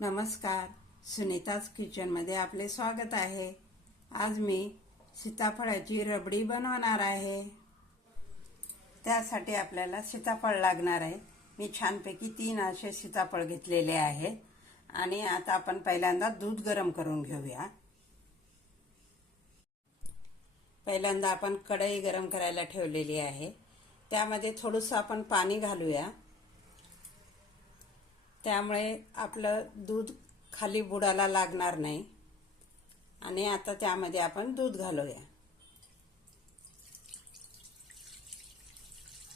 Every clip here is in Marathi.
नमस्कार. सुनीताज किचनमध्ये आपले स्वागत आहे. आज मी सीताफळाची रबडी बनवणार आहे. त्यासाठी आपल्याला सीताफळ लागणार आहे. मी छानपैकी तीन असे सीताफळ घेतलेले आहेत. आणि आता आपण पहिल्यांदा दूध गरम करून घेऊया. पहिल्यांदा आपण कढई गरम करायला ठेवलेली आहे. त्यामध्ये थोडंसं आपण पाणी घालूया. त्यामुळे आपलं दूध खाली बुडाला लागणार नाही. आणि आता त्यामध्ये आपण दूध घालूया.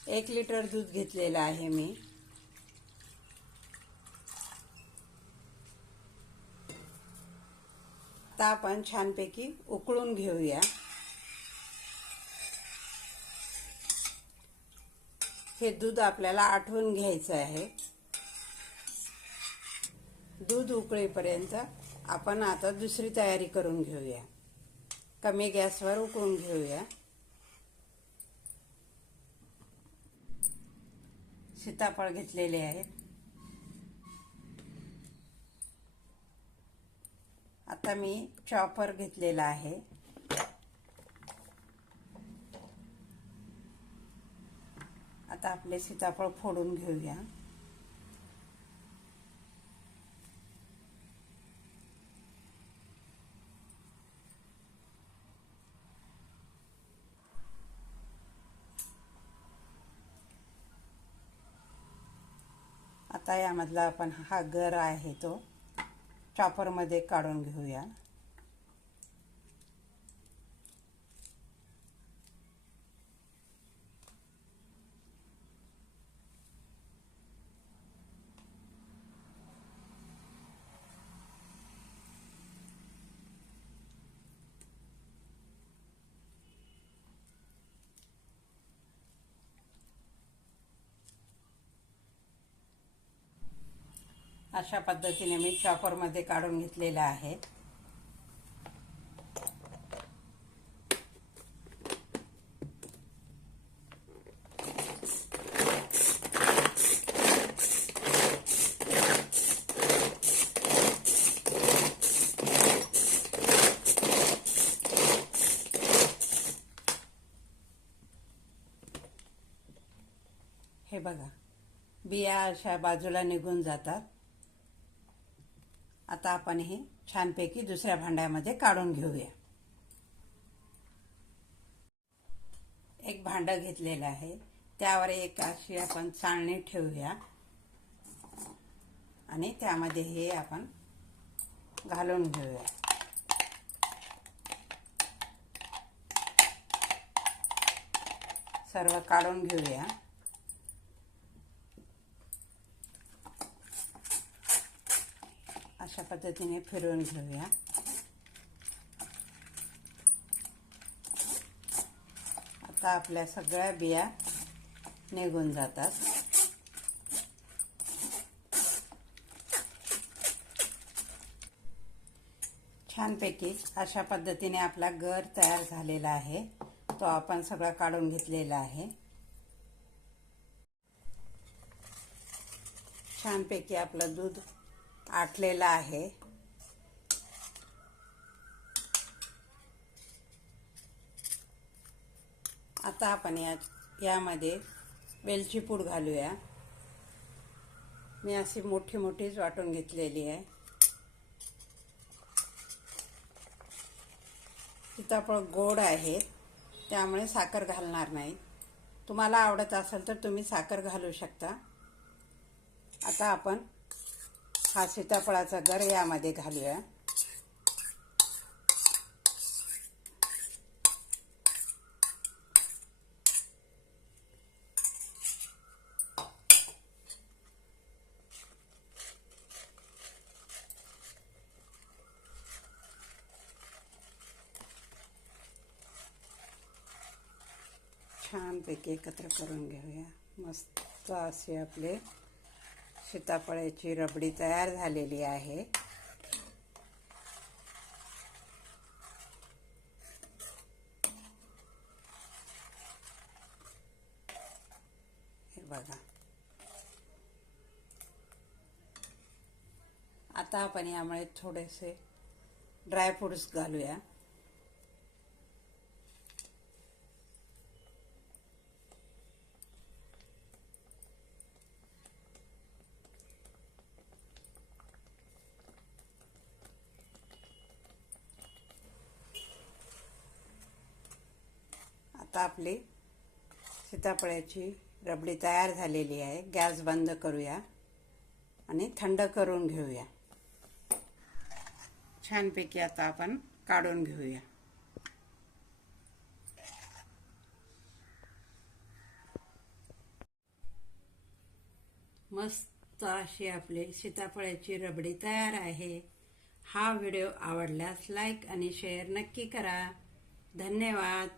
एक लिटर दूध घेतलेलं आहे मी. आता आपण छानपैकी उकळून घेऊया. हे दूध आपल्याला आठवून घ्यायचं आहे. दूध उकळेपर्यंत आपण आता दुसरी तयारी करून घेऊया. कमी गॅसवर उकळून घेऊया. सीताफळ घेतलेले आहे. आता मी चॉपर घेतलेला आहे. आता आपले सीताफळ फोडून घेऊया. आता यामधला आपण हा गर आहे तो. चॉपरमध्ये काढून घेऊया. अशा पद्धतीने मी चॉपरमध्ये काढून घेतलेलं आहे. हे बघा बिया अशा बाजूला निघून जातात. आता आपण हे छानपैकी दुसऱ्या भांड्यामध्ये काढून घेऊया. एक भांडं घेतलेलं आहे. त्यावर एक अशी आपण चाळणी ठेवूया. आणि त्यामध्ये हे आपण घालून घेऊया. सर्व काढून घेऊया. अशा पद्धतीने फिरवून घेऊया. आता आपल्या सगळ्या बिया निघून जातात. छानपैकी अशा पद्धतीने आपला गर तयार झालेला आहे. तो आपण सगळा काढून घेतलेला आहे. छानपैकी आपलं दूध आटलेला आहे. आता आपण या यामध्ये वेलची पूड घालूया. मी अशी मोठी मोठीच वाटून घेतलेली आहे. सीताफळ गोड आहे त्यामुळे साखर घालणार नाही. तुम्हाला आवडत असेल तर तुम्ही साखर घालू शकता. आता आपण हा सीताफळाचा गर यामध्ये घालूया. छानपैकी एकत्र करून घेऊया. मस्त असे आपले सीताफळाची रबडी तयार झालेली आहे. हे बघा. आता आपण यामुळे थोडेसे ड्रायफ्रुट्स घालूया. आता आपली सीताफळाची रबडी तयार झालेली आहे. गॅस बंद करूया आणि थंड करून घेऊया. छानपैकी आता आपण काढून घेऊया. मस्त अशी आपली सीताफळाची रबडी तयार आहे. हा व्हिडिओ आवडल्यास लाईक आणि शेअर नक्की करा. धन्यवाद.